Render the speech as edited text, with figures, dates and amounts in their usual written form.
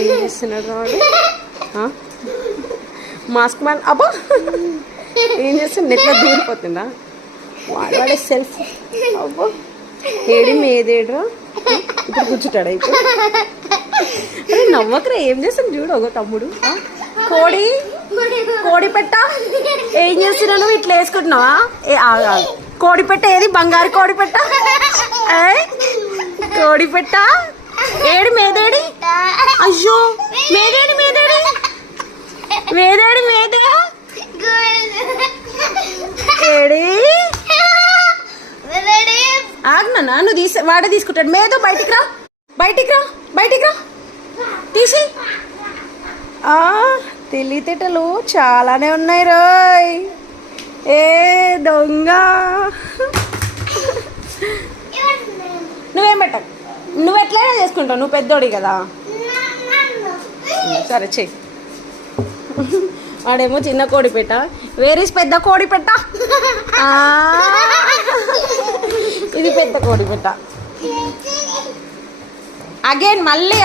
ఏం చేస్తున్నాడు వాడు? మాస్క్ మ్యాన్ అబ్బా ఏం చేస్తాడు? నెట్లో దూరిపోతుందా వాడే సెల్ఫ్? అబ్బా ఏడి మేదేడ్రా ఇప్పుడు కూర్చుంటాడా ఇప్పుడు? అరే నవ్వకరా, ఏం చేస్తాను చూడు ఒక తమ్ముడు. కోడి కోడి పెట్ట ఏం చేస్తున్నావు నువ్వు? ఇట్లా వేసుకుంటున్నావా? కోడి పెట్ట ఏది? బంగారు కోడి పెట్ట. కోడి పెట్ట ఏడు మేదేడి? అయ్యో మేదేడి మేదేడి మేదేడి మేదే ఏడి? ఆగ్నా నువ్వు వాడే తీసుకుంటాడు. మేదో బయటికి రా, బయటికి రా, బయటికి రా, తీసి. తెలివితేటలు చాలానే ఉన్నాయి రోయ్. ఏ దొంగ నువ్వేం పెట్టకు, నువ్వు ఎట్లయినా చేసుకుంటావు, నువ్వు పెద్దోడి కదా. సరే చెయ్యి. వాడేమో చిన్న కోడి పెట్ట, వేరీస్ పెద్ద కోడి పెట్ట. ఇది పెద్ద కోడి పెట్ట. అగైన్ మళ్ళీ